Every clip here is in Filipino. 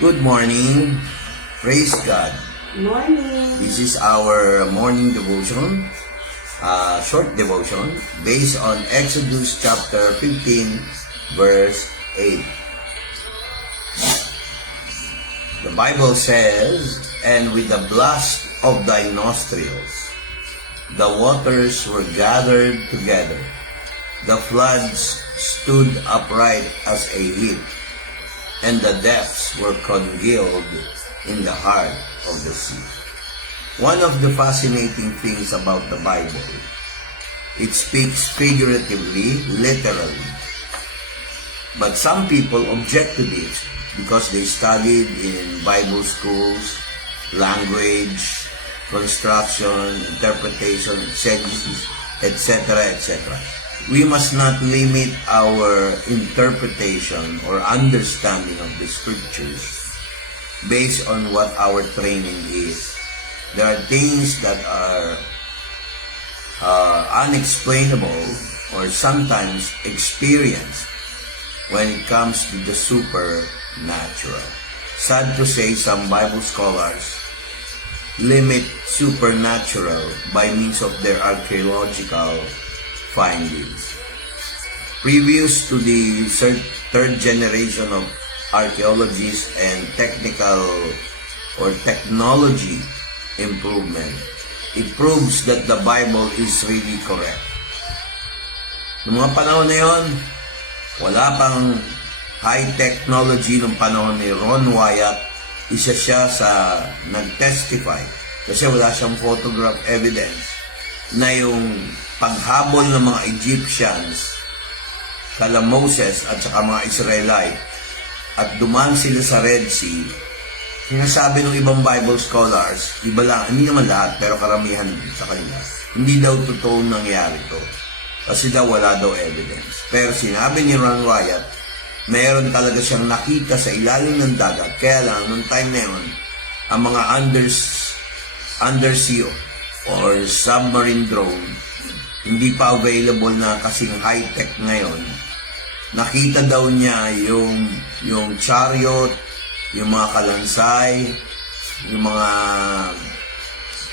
Good morning. Praise God. Morning. This is our morning devotion, short devotion based on Exodus chapter 15, verse 8. The Bible says, "And with the blast of thy nostrils, the waters were gathered together. The floods stood upright as a heap, and the depths were congealed in the heart of the sea." One of the fascinating things about the Bible, it speaks figuratively, literally. But some people object to this because they studied in Bible schools, language, construction, interpretation, exegesis, etc., etc. We must not limit our interpretation or understanding of the scriptures based on what our training is. There are things that are unexplainable or sometimes experienced when it comes to the supernatural. Sad to say, some Bible scholars limit supernatural by means of their archaeological findings. Previous to the third generation of archaeologists and technical or technology improvement, it proves that the Bible is really correct. Noong mga panahon na yon, wala pang high technology ng panahon ni Ron Wyatt. Isa siya sa nag-testify kasi wala siyang photograph evidence na yung paghabol ng mga Egyptians kala Moses at saka mga Israelite at dumaan sila sa Red Sea. Sinasabi ng ibang Bible scholars, iba lang, hindi naman lahat pero karamihan sa kanila, hindi daw totoo nangyari to kasi daw wala daw evidence. Pero sinabi ni Ron Wyatt, mayroon talaga siyang nakita sa ilalim ng dagat. Kaya lang, nung time na yun, ang mga undersea or submarine drone, hindi pa available na kasing high-tech ngayon. Nakita daw niya yung chariot, yung mga kalansay, yung mga,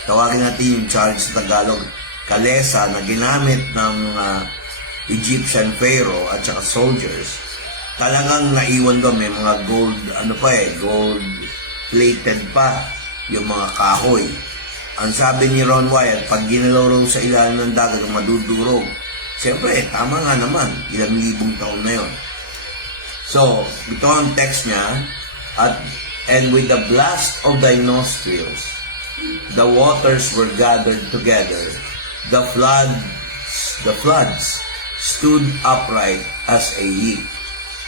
tawagin natin yung chariot sa Tagalog, kalesa na ginamit ng Egyptian pharaoh at saka soldiers. Talagang naiwan daw, may mga gold, gold plated pa yung mga kahoy. Ang sabi ni Ron Wyatt, pag ginalaw raw sa ilalim ng dagat, madudurog. Siyempre, tama nga naman, ilang libong taon na yon. So, ito ang text niya, and with the blast of thy nostrils, the waters were gathered together, the floods stood upright as a heap,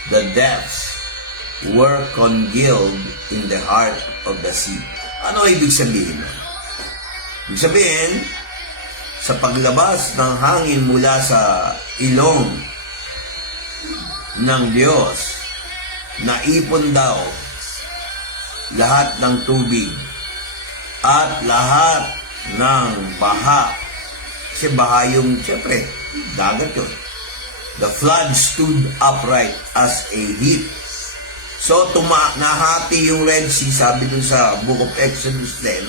the depths were congealed in the heart of the sea. Ano ibig sabihin? Ibig sabihin, sa paglabas ng hangin mula sa ilong ng Diyos, naipon daw lahat ng tubig at lahat ng baha. Kasi baha yung, siyempre, dagat yun. The flood stood upright as a heap. So, nahati yung Red Sea, sabi dun sa Book of Exodus 10,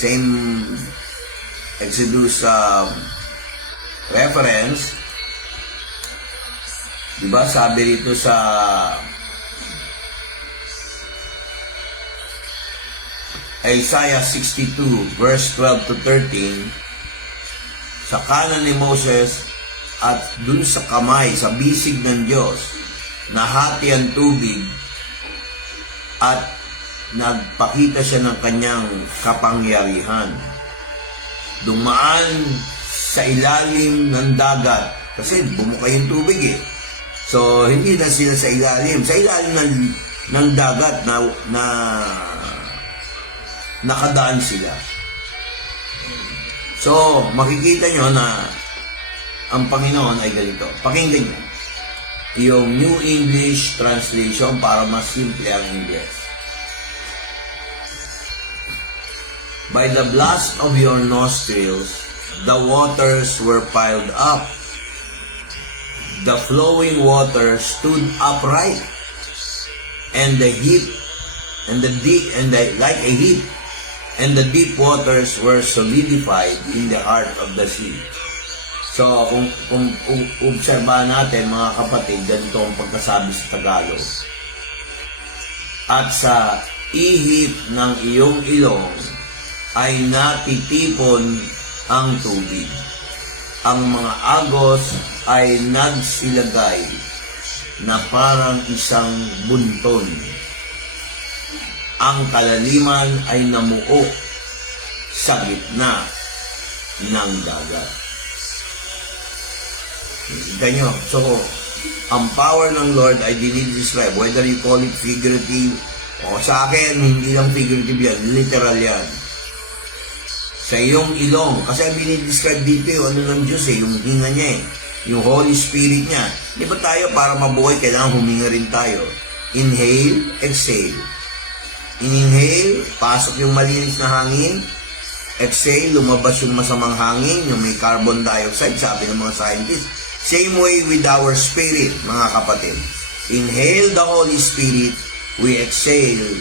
same Exodus reference, diba sabi dito sa Isaiah 62 verse 12 to 13, sa kanan ni Moses at dun sa kamay, sa bisig ng Diyos, nahati ang tubig at nagpakita siya ng kanyang kapangyarihan. Dumaan sa ilalim ng dagat kasi bumuka yung tubig eh. So, hindi na sila sa ilalim. Sa ilalim ng dagat na nakadaan sila. So, makikita nyo na ang Panginoon ay ganito. Pakinggan nyo yung New English Translation para mas simple ang English. By the blast of your nostrils, the waters were piled up. The flowing water stood upright, and the heap like a heap, and the deep waters were solidified in the heart of the sea. So, kung obserbahan natin, mga kapatid, ganito ang pagkasabi sa Tagalog. At sa ihip ng iyong ilong ay natitipon ang tubig. Ang mga agos ay nagsilagay na parang isang bunton. Ang kalaliman ay namuo sa gitna ng dagat. Kita nyo? So, ang power ng Lord ay dinidescribe, whether you call it figurative, o sa akin, hindi lang figurative yan, literal yan. Sa iyong ilong, kasi ang dinidescribe dito yung ano ng Diyos yung hinga niya yung Holy Spirit niya. Di ba tayo, para mabuhay, kailangan huminga rin tayo. Inhale, exhale. Inhale, pasok yung malinis na hangin. Exhale, lumabas yung masamang hangin, yung may carbon dioxide, sabi ng mga scientists. Same way with our spirit, mga kapatid. Inhale the Holy Spirit, we exhale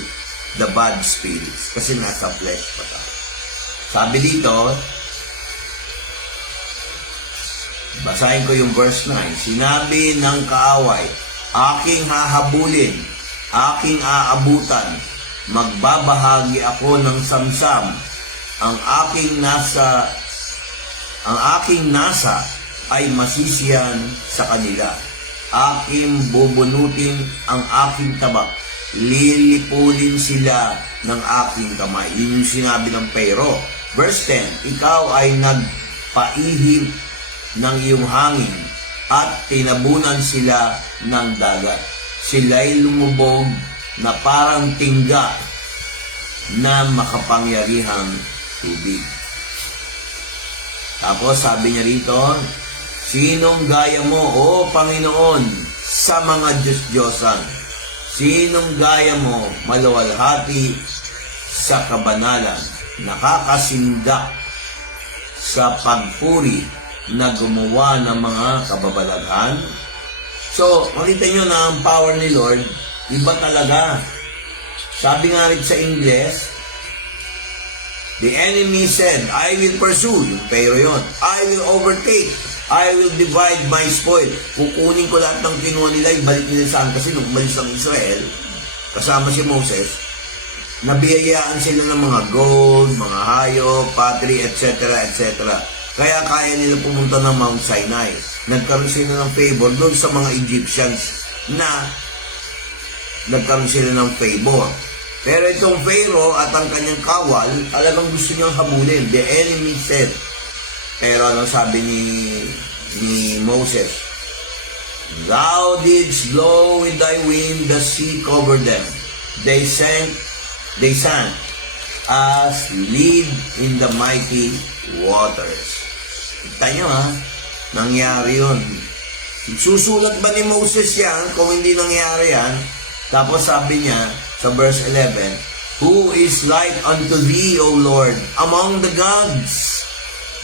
the bad spirits. Kasi nasa flesh pa tayo. Sabi dito, basahin ko yung verse 9. Sinabi ng kaaway, aking hahabulin, aking aabutan, magbabahagi ako ng samsam, ang aking nasa ay masisiyan sa kanila. Aking bubunutin ang aking tabak. Lilipulin sila ng aking kamay. Yun yung sinabi ng Pero. Verse 10, ikaw ay nagpaihip ng iyong hangin at tinabunan sila ng dagat. Sila'y lumubog na parang tingga na makapangyarihang tubig. Tapos sabi niya rito, sinong gaya mo, O Panginoon, sa mga Diyos-Diyosan? Sinong gaya mo, maluwalhati sa kabanalan, nakakasindak sa pagpuri na gumawa ng mga kababalaghan? So, makita nyo na ang power ni Lord, iba talaga. Sabi nga rin sa Ingles, the enemy said, I will pursue, yung pero yun, I will overtake, I will divide my spoil. Kukunin ko lahat ng kinuha nila, ibalik nila saan. Kasi nung umalis ng Israel, kasama si Moses, nabiyayaan sila ng mga gold, mga hayop, patri, etc., etc. Kaya kaya nila pumunta ng Mount Sinai. Nagkaroon sila ng favor doon sa mga Egyptians na nagkaroon sila ng favor. Pero itong Pharaoh at ang kanyang kawal, talagang gusto niyang habulin. The enemy said, pero ano sabi ni Moses? Thou didst blow with thy wind, the sea covered them. They sank as lead in the mighty waters. Kita nyo nangyari yun. Susulat ba ni Moses yan kung hindi nangyari yan? Tapos sabi niya sa verse 11, who is like unto thee, O Lord, among the gods?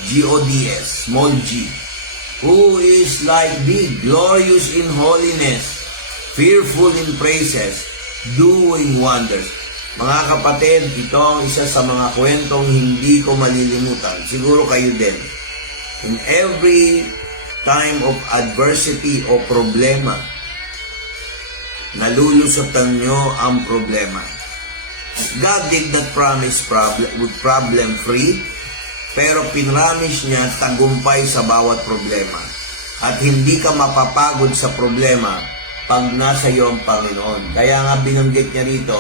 G-O-D-S, small g. Who is like thee, glorious in holiness, fearful in praises, doing wonders. Mga kapatid, ito ang isa sa mga kwentong hindi ko malilimutan. Siguro kayo din. In every time of adversity o problema, nalulusotan nyo ang problema. God did not promise problem-free, pero pinramis niya tagumpay sa bawat problema. At hindi ka mapapagod sa problema pag nasa iyo ang Panginoon. Kaya nga binanggit niya rito,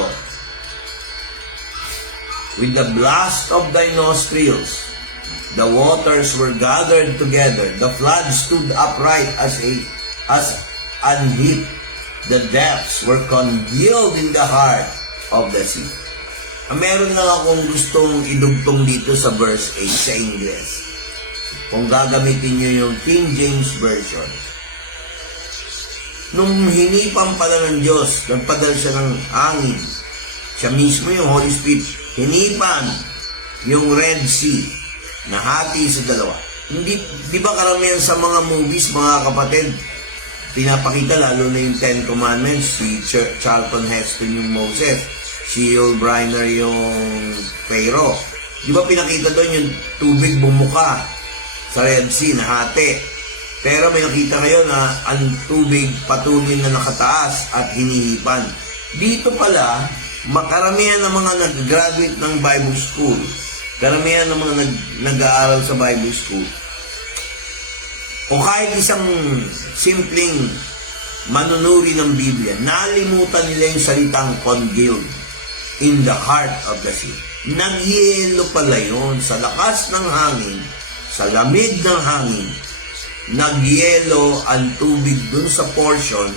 with the blast of thy nostrils, the waters were gathered together, the flood stood upright as an heap, the depths were congealed in the heart of the sea. Meron lang akong gustong idugtong dito sa verse 8 sa English. Kung gagamitin nyo yung King James Version. Nung hinipan pala ng Diyos, nagpadala siya ng hangin. Siya mismo yung Holy Spirit. Hinipan yung Red Sea. Nahati sa dalawa. Di ba karamihan sa mga movies, mga kapatid, pinapakita lalo na yung Ten Commandments, si Charlton Heston yung Moses. si Yul Brynner yung Pharaoh. Di ba pinakita doon yung tubig bumuka sa Red Sea, nahati. Pero may nakita kayo na ang tubig patuloy na nakataas at hinihipan. Dito pala, makaramihan ng mga nag-graduate ng Bible School, karamihan ng mga nag-aaral sa Bible School, o kahit isang simpleng manunuri ng Biblia, nalimutan nila yung salitang congealed in the heart of the sea. Nagyelo pala yun sa lakas ng hangin, sa lamig ng hangin, nagyelo ang tubig dun sa portion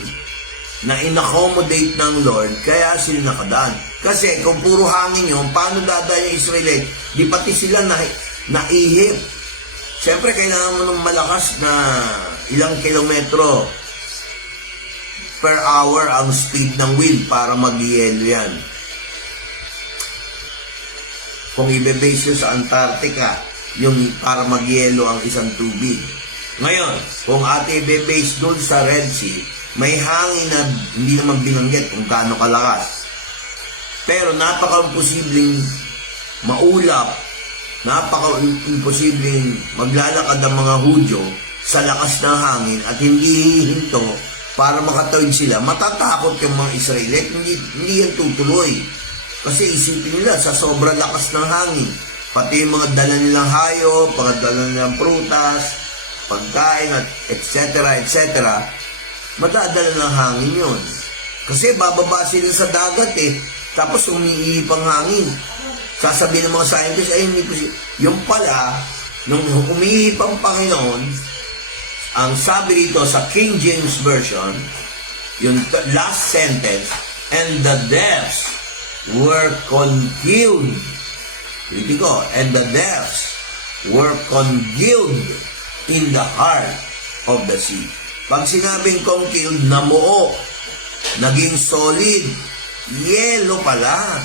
na in-accommodate ng Lord, kaya sila nakadaan. Kasi kung puro hangin yun, paano dadaan yung Israelite? Di pati sila naihip. Siyempre, kailangan mo ng malakas na ilang kilometro per hour ang speed ng wind para mag-yelo yan. Kung ibe-base yun sa Antarctica, yung para mag-yelo ang isang tubig. Ngayon, kung ate ibe-base doon sa Red Sea, may hangin na hindi naman binanggit kung gaano kalakas. Pero napaka-imposibleng maulap, napaka-imposibleng maglalakad ang mga Hudyo sa lakas ng hangin at hindi hihinto para makatawid sila. Matatakot yung mga Israelite, hindi yan tutuloy. Kasi isipin nila sa sobrang lakas ng hangin, pati yung mga dala nilang hayop, pagdala nilang prutas, pagkain, at etc. Madadala ng hangin yun. Kasi bababa sila sa dagat tapos umiihip ang hangin. Sasabihin ng mga scientists, ay hindi po yung pala, nung umiihip ang Panginoon, ang sabi dito sa King James Version, yung last sentence, and the depths were congealed. Hindi ko, and the depths were congealed in the heart of the sea. Pag sinabing congealed, namuo, naging solid, yelo pala.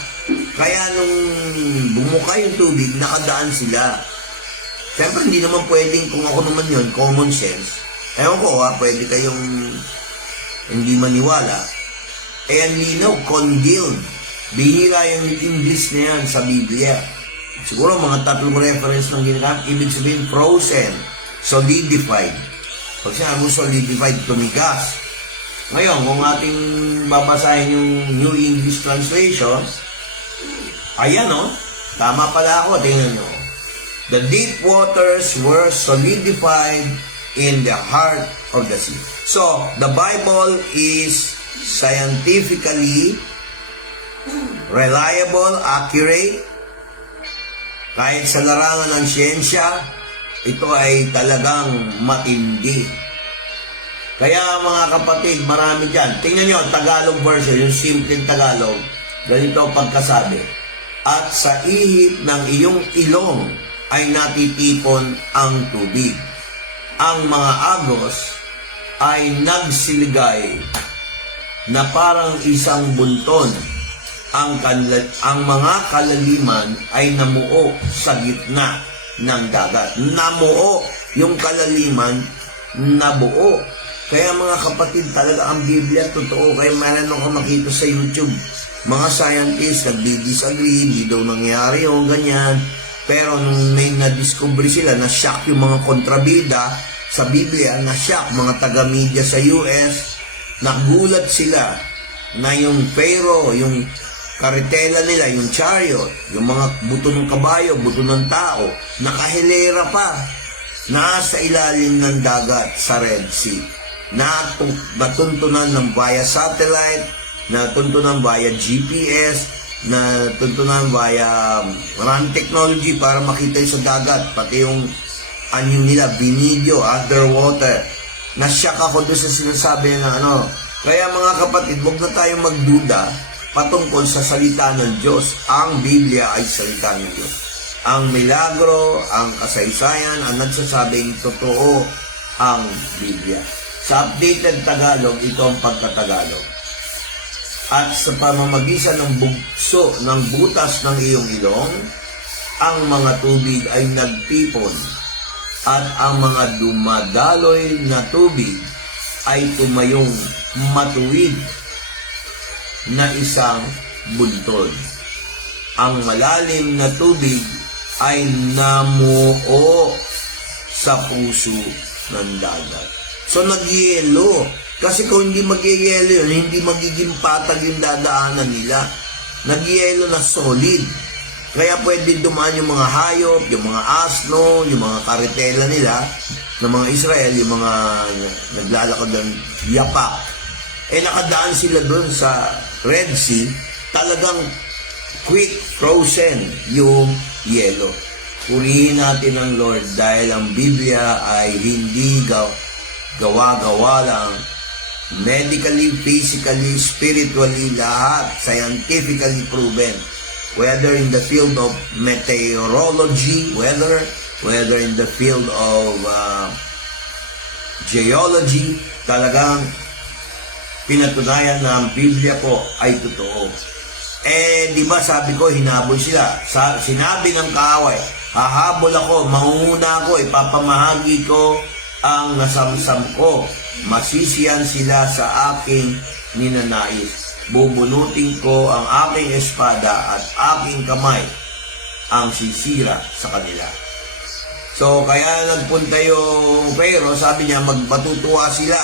Kaya nung bumuka yung tubig, nakadaan sila. Siyempre, hindi naman pwedeng, kung ako naman yun, common sense. Ewan ko pwede kayong hindi maniwala. Ang linaw, congealed. Bihira yung English na yan sa Biblia. Siguro mga 3 reference ng ginagamit, ibig sabihin frozen, solidified. Pag sinabi mo solidified, tumigas. Ngayon, kung ating babasahin yung New English Translation, ayan tama pala ako, tingnan nyo. The deep waters were solidified in the heart of the sea. So, the Bible is scientifically reliable, accurate. Kahit sa larangan ng siyensya, ito ay talagang matindi. Kaya mga kapatid, marami dyan. Tingnan nyo, Tagalog version, yung simpleng Tagalog. Ganito ang pagkasabi. At sa ihip ng iyong ilong ay natitipon ang tubig. Ang mga agos ay nagsiligay na parang isang bunton. Ang mga kalaliman ay namuo sa gitna ng dagat. Namuo yung kalaliman, nabuo. Kaya mga kapatid, talaga ang Biblia totoo. Kaya meron ako makita sa YouTube, mga scientists nagdi-disagree, hindi daw nangyari yung ganyan. Pero nung may na-discover sila, na-shock yung mga kontrabida sa Biblia, na-shock mga taga-media sa US, nagulat sila na yung Pharaoh, yung karitela nila, yung chariot, yung mga buto ng kabayo, buto ng tao, nakahilera pa, nasa ilalim ng dagat sa Red Sea. Natuntunan ng via satellite, natuntunan via GPS, natuntunan via run technology para makita yung sa dagat, pati yung anyong nila, binidyo, underwater. Nasyak ako doon sa sinasabi na Kaya mga kapatid, huwag na tayong magduda patungkol sa salita ng Diyos. Ang Biblia ay salita ng Diyos. Ang milagro, ang kasaysayan, ang nagsasabing totoo ang Biblia. Sa updated Tagalog, ito ang pagkatagalog. At sa pamamagitan ng bugso ng butas ng iyong ilong, ang mga tubig ay nagtipon at ang mga dumadaloy na tubig ay tumayong matuwid na isang buntod. Ang malalim na tubig ay namuo sa puso ng dagat. So nagyelo. Kasi kung hindi magyelo yun, hindi magiging patag yung dadaanan nila. Nagyelo na solid. Kaya pwede dumaan yung mga hayop, yung mga asno, yung mga karetela nila, ng mga Israel, yung mga naglalakad ng yapak. Nakadaan sila doon sa Red Sea, talagang quick frozen yung yelo. Purihin natin ang Lord dahil ang Biblia ay hindi gawa-gawa lang. Medically, physically, spiritually, lahat scientifically proven. Whether in the field of meteorology, whether in the field of geology, talagang pinatunayan na ang Biblia po ay totoo. Di ba sabi ko, hinabol sila. Sinabi ng kaaway, hahabol ako, mangunguna ako, ipapamahagi ko ang nasamsam ko. Masisiyan sila sa aking ninanais. Bubunutin ko ang aking espada at aking kamay ang sisira sa kanila. So, kaya nagpunta yung Pero, sabi niya, magpatutuwa sila.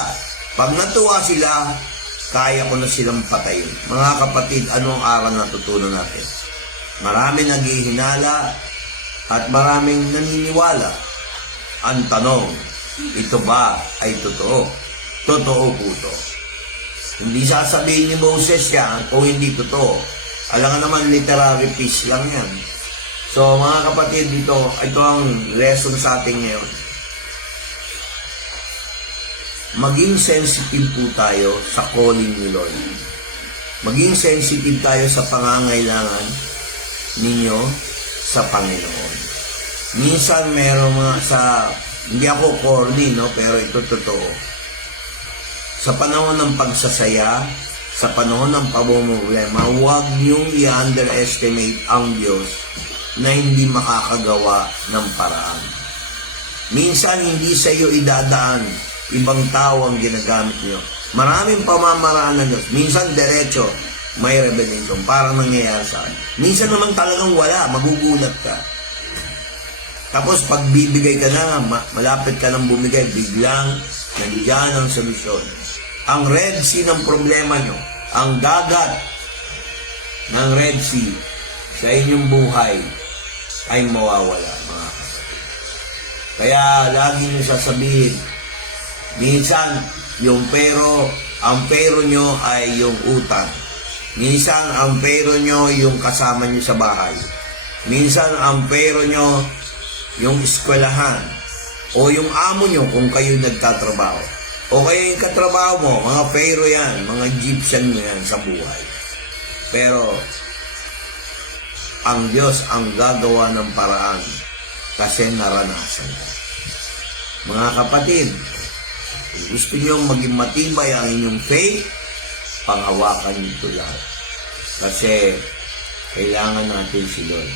Pag natuwa sila, kaya ko na silang patayin. Mga kapatid, anong aral na tutunan natin? Maraming naghihinala at maraming naniniwala. Ang tanong, ito ba ay totoo? Totoo po ito. Hindi sasabihin ni Moses yan kung hindi totoo. Alam nga naman, literary piece lang yan. So, mga kapatid, ito ang lesson sa atin ngayon. Maging sensitive po tayo sa calling ni Lord. Maging sensitive tayo sa pangangailangan ninyo sa Panginoon. Minsan meron hindi ako corny, no? Pero ito totoo. Sa panahon ng pagsasaya, sa panahon ng pamumulema, huwag niyong i-underestimate ang Diyos na hindi makakagawa ng paraan. Minsan hindi sa iyo idadaan, ibang tao ang ginagamit niyo. Maraming pamamaraan ng Diyos. Minsan diretso, may revelation, parang nangyayari sa akin. Minsan naman talagang wala, magugulat ka. Tapos pag bibigay ka na, malapit ka nang bumigay, biglang nandiyan ang solusyon. Ang Red Sea ng problema nyo, ang dagat ng Red Sea sa inyong buhay ay mawawala, mga kapatid. Kaya lagi nyo sasabihin, minsan ang pero nyo ay yung utang. Minsan ang pero nyo yung kasama nyo sa bahay. Minsan ang pero nyo yung eskwelahan o yung amo nyo kung kayo nagtatrabaho. O kaya yung katrabaho mo, mga pero yan, mga Egyptian mo yan sa buhay. Pero, ang Diyos ang gagawa ng paraan kasi naranasan ko. Mga kapatid, kung gusto nyo maging matibay ang inyong faith, panghawakan nyo ito lahat. Kasi, kailangan natin si Lord.